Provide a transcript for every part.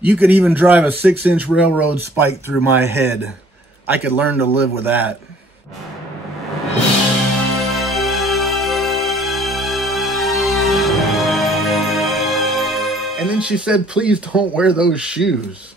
You could even drive a 6-inch railroad spike through my head. I could learn to live with that. And then she said, please don't wear those shoes.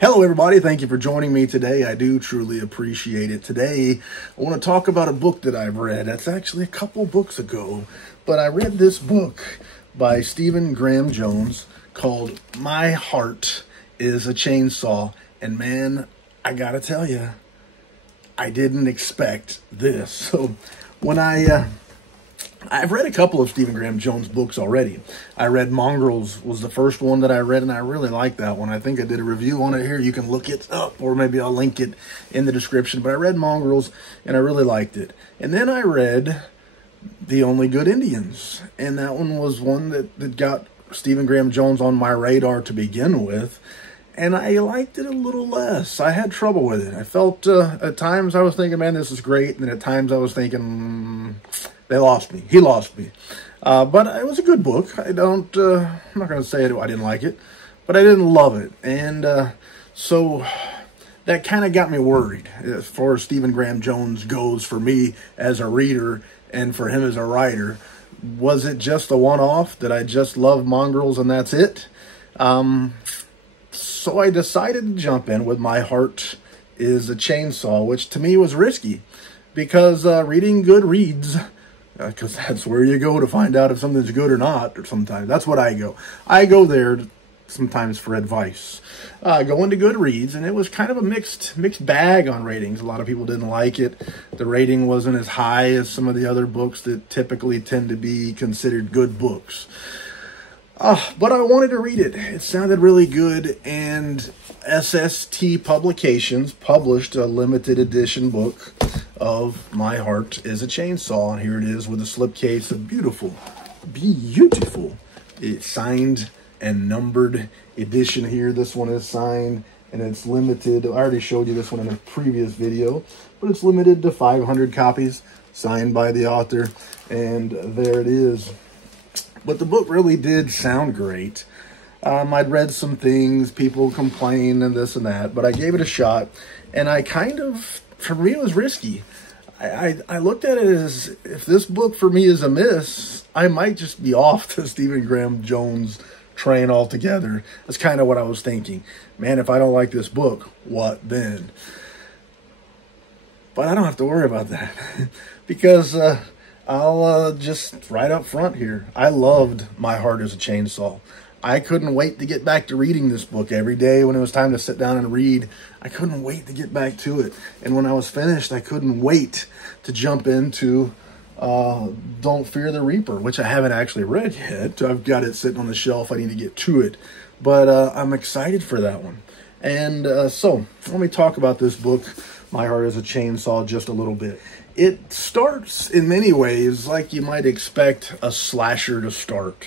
Hello everybody, thank you for joining me today. I do truly appreciate it. Today, I want to talk about a book that I've read. That's actually a couple books ago. But I read this book by Stephen Graham Jones called My Heart is a Chainsaw. And man, I gotta tell you, I didn't expect this. So when I've read a couple of Stephen Graham Jones books already. I read Mongrels was the first one that I read, and I really liked that one. I think I did a review on it here. You can look it up, or maybe I'll link it in the description. But I read Mongrels, and I really liked it. And then I read The Only Good Indians, and that one was one that got Stephen Graham Jones on my radar to begin with. And I liked it a little less. I had trouble with it. I felt, at times I was thinking, man, this is great. And then at times I was thinking, they lost me. He lost me. But it was a good book. I'm not going to say I didn't like it, but I didn't love it. And so that kind of got me worried as far as Stephen Graham Jones goes for me as a reader and for him as a writer. Was it just a one-off? Did I just love Mongrels and that's it? So I decided to jump in with My Heart is a Chainsaw, which to me was risky because reading Goodreads, because that's where you go to find out if something's good or not, or sometimes. That's what I go. I go there sometimes for advice. Go into Goodreads, and it was kind of a mixed bag on ratings. A lot of people didn't like it. The rating wasn't as high as some of the other books that typically tend to be considered good books. But I wanted to read it. It sounded really good, and SST Publications published a limited edition book of My Heart is a Chainsaw, and here it is with a slipcase, a beautiful, it's signed and numbered edition here. This one is signed, and it's limited. I already showed you this one in a previous video, but it's limited to 500 copies, signed by the author, and there it is. But the book really did sound great. I'd read some things, people complain and this and that, but I gave it a shot, and I kind of, for me, it was risky. I looked at it as, if this book for me is a miss, I might just be off the Stephen Graham Jones train altogether. That's kind of what I was thinking. Man, if I don't like this book, what then? But I don't have to worry about that because I'll just right up front here. I loved My Heart is a Chainsaw. I couldn't wait to get back to reading this book every day when it was time to sit down and read. I couldn't wait to get back to it. And when I was finished, I couldn't wait to jump into Don't Fear the Reaper, which I haven't actually read yet. I've got it sitting on the shelf. I need to get to it. But I'm excited for that one. And so let me talk about this book, My Heart is a Chainsaw, just a little bit. It starts in many ways like you might expect a slasher to start.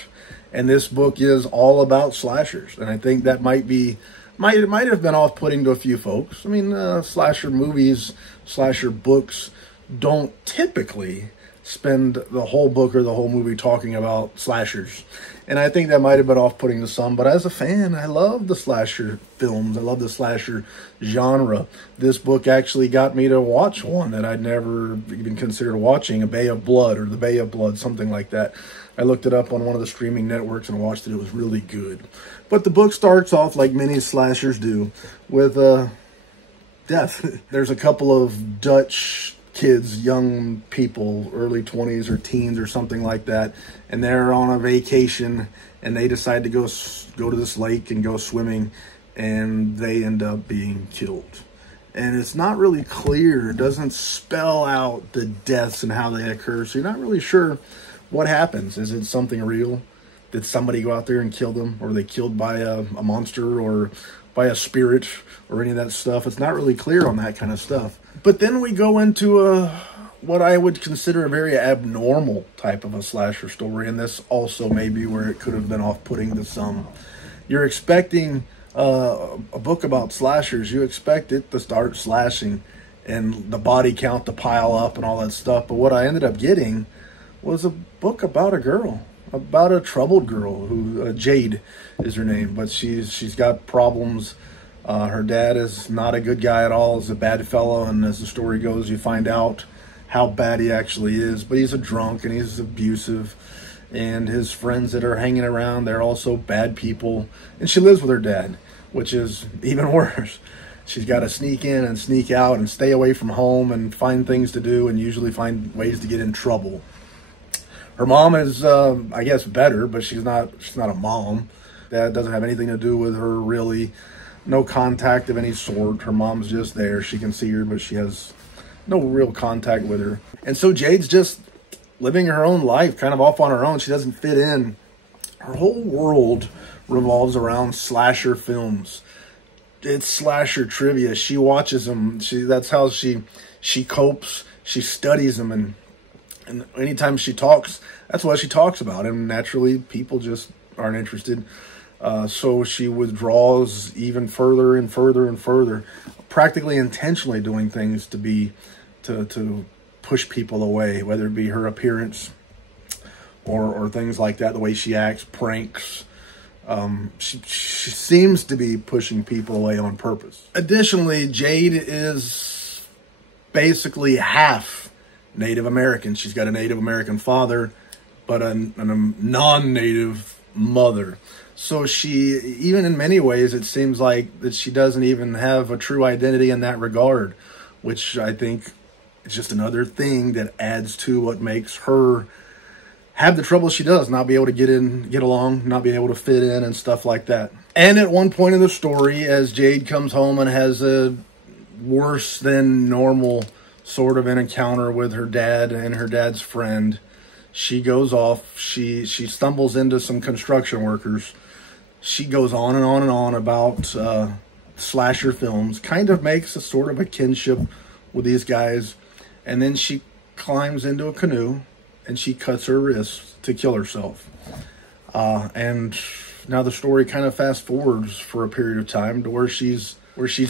And this book is all about slashers. And I think that might have been off-putting to a few folks. I mean, slasher movies, slasher books don't typically spend the whole book or the whole movie talking about slashers. And I think that might have been off-putting to some. But as a fan, I love the slasher films. I love the slasher genre. This book actually got me to watch one that I'd never even considered watching, A Bay of Blood or The Bay of Blood, something like that. I looked it up on one of the streaming networks and watched it. It was really good. But the book starts off like many slashers do with death. There's a couple of Dutch kids, young people, early 20s or teens or something like that, and they're on a vacation and they decide to go to this lake and go swimming, and they end up being killed. And it's not really clear. It doesn't spell out the deaths and how they occur, so you're not really sure what happens. Is it something real? Did somebody go out there and kill them? Or were they killed by a monster or by a spirit or any of that stuff? It's not really clear on that kind of stuff. But then we go into what I would consider a very abnormal type of a slasher story. And this also may be where it could have been off-putting to some. You're expecting a book about slashers. You expect it to start slashing and the body count to pile up and all that stuff. But what I ended up getting was a book about a girl. about a troubled girl who Jade is her name, but she's got problems. Her dad is not a good guy at all. He's a bad fellow, and as the story goes, you find out how bad he actually is. But he's a drunk and he's abusive, and his friends that are hanging around, they're also bad people. And she lives with her dad, which is even worse. She's got to sneak in and sneak out and stay away from home and find things to do and usually find ways to get in trouble. Her mom is, I guess, better, but she's not a mom. That doesn't have anything to do with her, really. No contact of any sort. Her mom's just there. She can see her, but she has no real contact with her. And so Jade's just living her own life, kind of off on her own. She doesn't fit in. Her whole world revolves around slasher films. It's slasher trivia. She watches them. That's how she copes. She studies them, and anytime she talks, that's what she talks about. And naturally, people just aren't interested. So she withdraws even further and further and further, practically intentionally doing things to push people away, whether it be her appearance or things like that, the way she acts, pranks. She seems to be pushing people away on purpose. Additionally, Jade is basically half Native American. She's got a Native American father, but a non-Native mother. So she, even in many ways, it seems like that she doesn't even have a true identity in that regard, which I think is just another thing that adds to what makes her have the trouble she does, not be able to get along, not being able to fit in and stuff like that. And at one point in the story, as Jade comes home and has a worse than normal sort of an encounter with her dad and her dad's friend, she goes off. She stumbles into some construction workers. She goes on and on and on about slasher films, kind of makes a sort of a kinship with these guys, and then she climbs into a canoe and she cuts her wrists to kill herself. And now the story kind of fast forwards for a period of time to where she's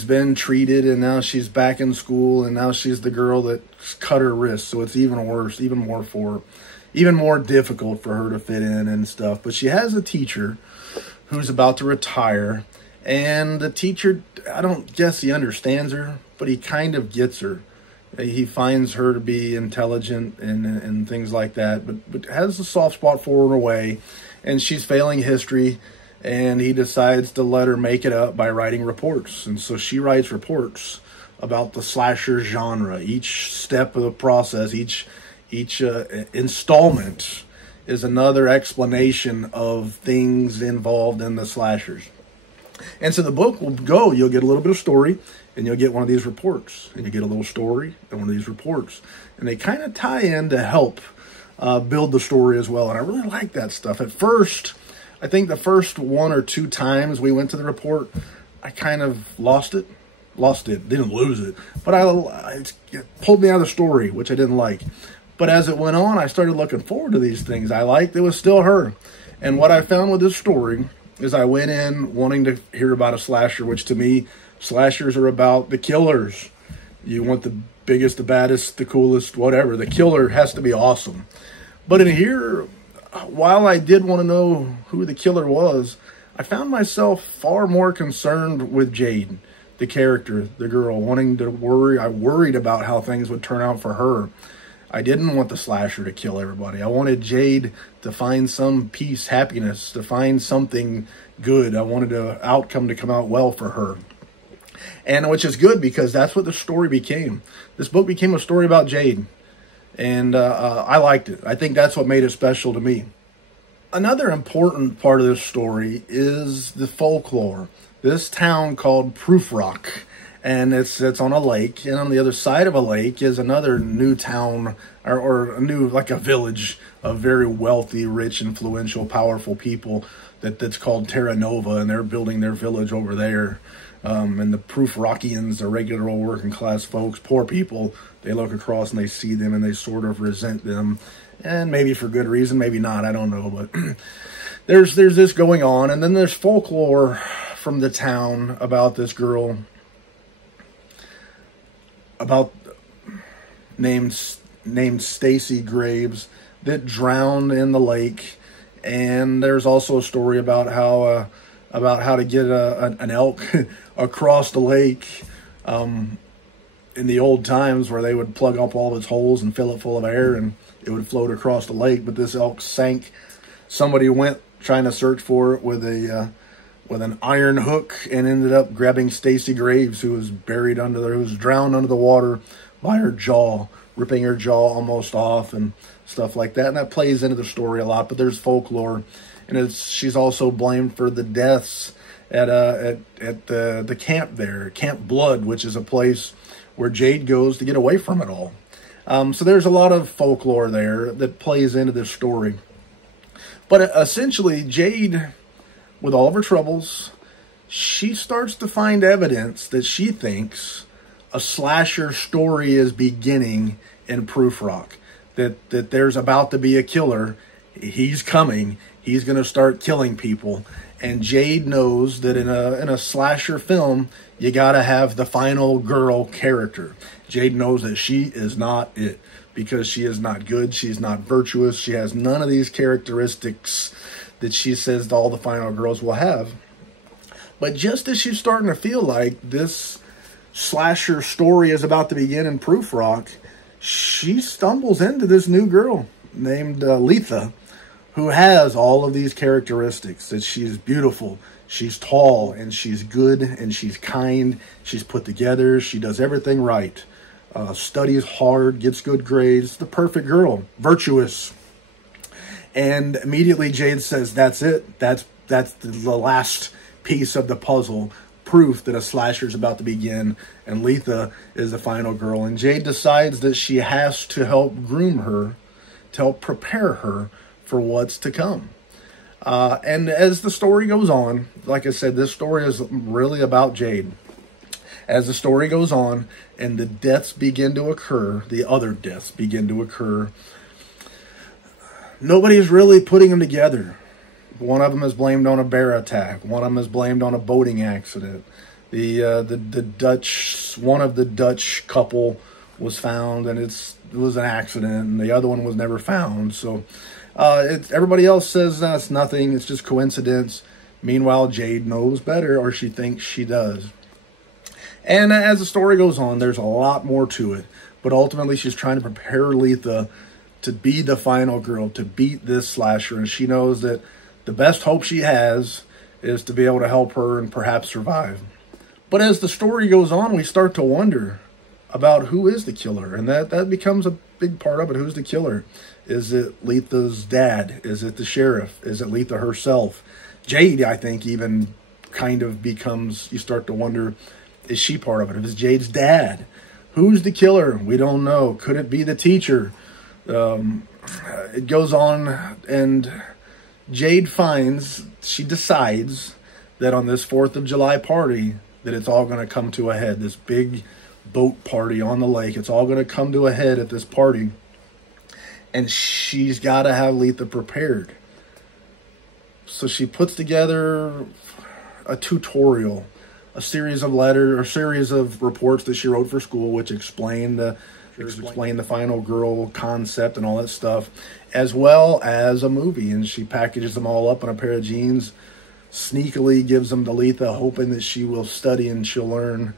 been treated, and now she's back in school, and now she's the girl that cut her wrists. So it's even worse, even more difficult for her to fit in and stuff. But she has a teacher who's about to retire, and the teacher, I don't guess he understands her, but he kind of gets her. He finds her to be intelligent and things like that, but has a soft spot for her in a way, and she's failing history, and he decides to let her make it up by writing reports. And so she writes reports about the slasher genre. Each step of the process, each installment is another explanation of things involved in the slashers. And so the book will go, you'll get a little bit of story, and you'll get one of these reports, and you get a little story and one of these reports, and they kind of tie in to help build the story as well. And I really like that stuff. At first, I think the first one or two times we went to the report, I kind of lost it, didn't lose it, but it pulled me out of the story, which I didn't like. But as it went on, I started looking forward to these things I liked. It was still her. And what I found with this story is I went in wanting to hear about a slasher, which to me, slashers are about the killers. You want the biggest, the baddest, the coolest, whatever. The killer has to be awesome. But in here, while I did want to know who the killer was, I found myself far more concerned with Jade, the character, the girl, wanting to worry. I worried about how things would turn out for her. I didn't want the slasher to kill everybody. I wanted Jade to find some peace, happiness, to find something good. I wanted the outcome to come out well for her. And which is good, because that's what the story became. This book became a story about Jade. And I liked it. I think that's what made it special to me. Another important part of this story is the folklore. This town called Proof Rock. And it's on a lake, and on the other side of a lake is another new town, or a new, like a village of very wealthy, rich, influential, powerful people that's called Terra Nova, and they're building their village over there. And the Proof Rockians, the regular old working class folks, poor people, they look across and they see them and they sort of resent them, and maybe for good reason, maybe not, I don't know, but there's this going on. And then there's folklore from the town about this girl named Stacy Graves that drowned in the lake, And there's also a story about how to get an elk across the lake in the old times, where they would plug up all its holes and fill it full of air, and it would float across the lake. But this elk sank. Somebody went trying to search for it with an iron hook and ended up grabbing Stacy Graves, who was buried under there, who was drowned under the water by her jaw, ripping her jaw almost off and stuff like that. And that plays into the story a lot. But there's folklore, and she's also blamed for the deaths at the camp there, Camp Blood, which is a place where Jade goes to get away from it all. So there's a lot of folklore there that plays into this story. But essentially, Jade, with all of her troubles, she starts to find evidence that she thinks a slasher story is beginning in Prufrock. That there's about to be a killer. He's coming. He's going to start killing people. And Jade knows that in a slasher film, you got to have the final girl character. Jade knows that she is not it, because she is not good. She's not virtuous. She has none of these characteristics that she says all the final girls will have. But just as she's starting to feel like this slasher story is about to begin in Prufrock, she stumbles into this new girl named Letha, who has all of these characteristics. That she's beautiful, she's tall, and she's good, and she's kind, she's put together, she does everything right. Studies hard, gets good grades, the perfect girl, virtuous. And immediately Jade says, that's it. That's the last piece of the puzzle. Proof that a slasher is about to begin, and Letha is the final girl. And Jade decides that she has to help groom her, to help prepare her for what's to come. And as the story goes on, like I said, this story is really about Jade. As the story goes on and the deaths begin to occur, the other deaths begin to occur, nobody's really putting them together. One of them is blamed on a bear attack. One of them is blamed on a boating accident. The Dutch, one of the Dutch couple was found, and it was an accident, and the other one was never found. So everybody else says that's nothing. It's just coincidence. Meanwhile, Jade knows better, or she thinks she does. And as the story goes on, there's a lot more to it. But ultimately, she's trying to prepare Letha to be the final girl, to beat this slasher. And she knows that the best hope she has is to be able to help her and perhaps survive. But as the story goes on, we start to wonder about who is the killer. And that becomes a big part of it. Who's the killer? Is it Letha's dad? Is it the sheriff? Is it Letha herself? Jade, I think, even kind of becomes, you start to wonder, is she part of it? If it's Jade's dad, who's the killer? We don't know. Could it be the teacher? It goes on, and Jade she decides that on this 4th of July party, that it's all going to come to a head. This big boat party on the lake, it's all going to come to a head at this party. And she's got to have Letha prepared. So she puts together a tutorial, a series of letters, or series of reports that she wrote for school, which explain the final girl concept and all that stuff, as well as a movie. And she packages them all up in a pair of jeans, sneakily gives them to Letha, hoping that she will study and she'll learn.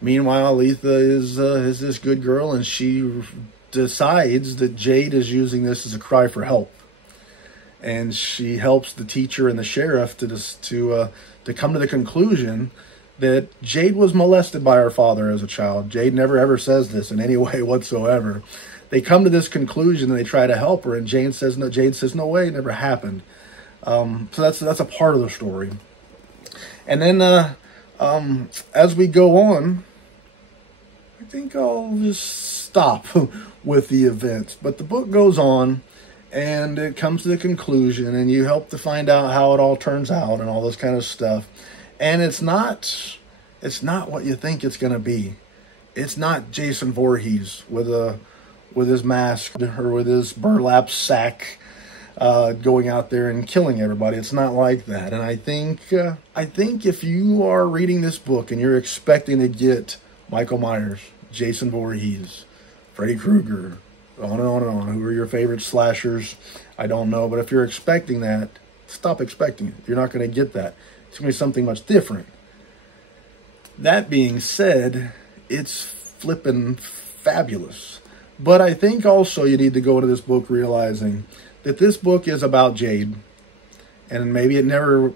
Meanwhile, Letha is this good girl, and she decides that Jade is using this as a cry for help. And she helps the teacher and the sheriff to come to the conclusion that Jade was molested by her father as a child. Jade never ever says this in any way whatsoever. They come to this conclusion and they try to help her, and Jade says no way, it never happened. So that's a part of the story. And then as we go on, I think I'll just stop with the events. But the book goes on, and it comes to the conclusion, and you help to find out how it all turns out and all this kind of stuff. And it's not what you think it's going to be. It's not Jason Voorhees with his mask or with his burlap sack going out there and killing everybody. It's not like that. And I think if you are reading this book and you're expecting to get Michael Myers, Jason Voorhees, Freddy Krueger, on and on and on, who are your favorite slashers, I don't know. But if you're expecting that, stop expecting it. You're not going to get that. It's going to be something much different. That being said, it's flippin' fabulous. But I think also you need to go to this book realizing that this book is about Jade. And maybe it never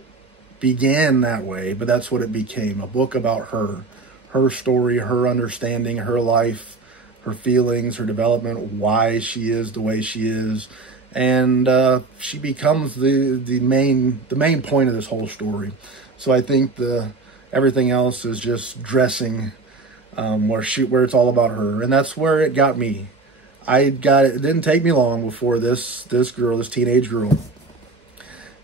began that way, but that's what it became. A book about her. Her story, her understanding, her life, her feelings, her development, why she is the way she is. And she becomes the main point of this whole story. So I think everything else is just dressing where it's all about her. And that's where it got me. It didn't take me long before this teenage girl,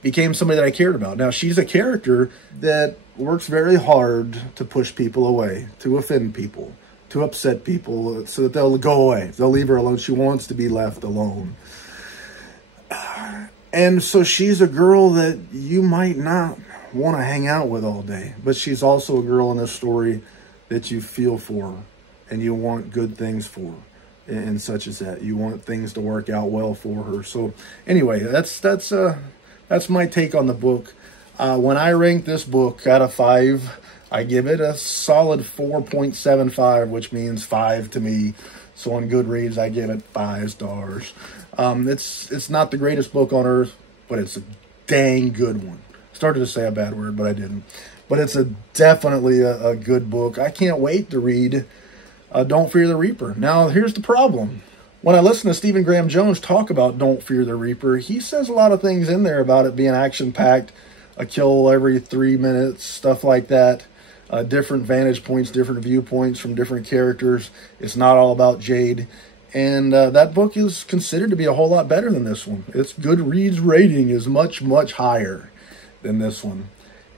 became somebody that I cared about. Now, she's a character that works very hard to push people away, to offend people, to upset people, so that they'll go away. They'll leave her alone. She wants to be left alone. And so she's a girl that you might not want to hang out with all day, but she's also a girl in this story that you feel for and you want good things for, and such as that. You want things to work out well for her. So anyway, that's my take on the book. When I rank this book out of 5, I give it a solid 4.75, which means 5 to me. So on Goodreads, I give it 5 stars. It's not the greatest book on earth, but it's a dang good one. Started to say a bad word, but I didn't. But it's definitely a good book. I can't wait to read Don't Fear the Reaper. Now, here's the problem. When I listen to Stephen Graham Jones talk about Don't Fear the Reaper, he says a lot of things in there about it being action-packed, a kill every 3 minutes, stuff like that, different vantage points, different viewpoints from different characters. It's not all about Jade. And that book is considered to be a whole lot better than this one. Its Goodreads rating is much, much higher than this one.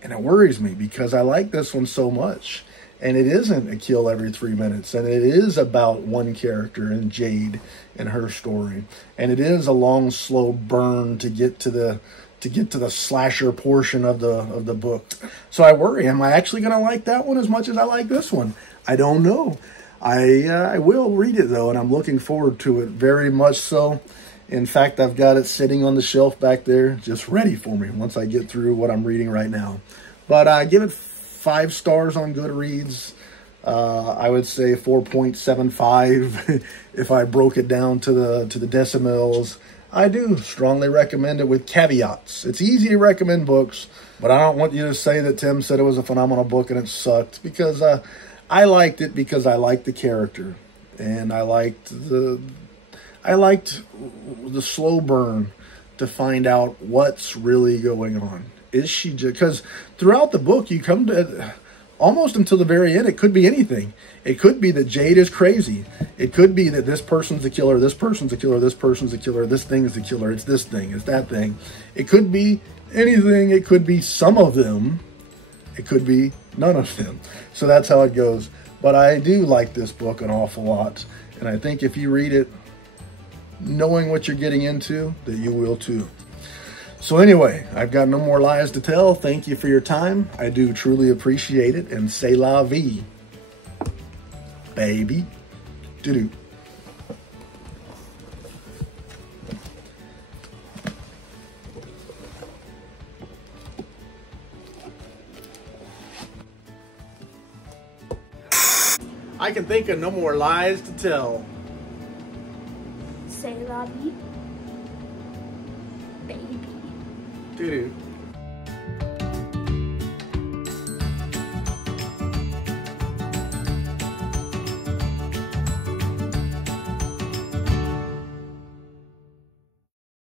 And it worries me because I like this one so much. And it isn't a kill every 3 minutes. And it is about one character and Jade and her story. And it is a long, slow burn to get to the slasher portion of the book. So I worry, am I actually going to like that one as much as I like this one? I don't know. I will read it though, and I'm looking forward to it very much so. In fact, I've got it sitting on the shelf back there, just ready for me once I get through what I'm reading right now. But I give it 5 stars on Goodreads. I would say 4.75 if I broke it down to the decimals. I do strongly recommend it with caveats. It's easy to recommend books, but I don't want you to say that Tim said it was a phenomenal book and it sucked, because I liked it because I liked the character, and I liked the slow burn to find out what's really going on. Is she just, because throughout the book you come to almost until the very end, it could be anything. It could be that Jade is crazy. It could be that this person's a killer, this person's a killer, this person's a killer, this thing is a killer, it's this thing, it's that thing. It could be anything. It could be some of them. It could be none of them. So that's how it goes. But I do like this book an awful lot. And I think if you read it knowing what you're getting into, that you will too. So anyway, I've got no more lies to tell. Thank you for your time. I do truly appreciate it. And c'est la vie, baby. Doo-doo. I can think of no more lies to tell. C'est la vie, baby. Doo-doo.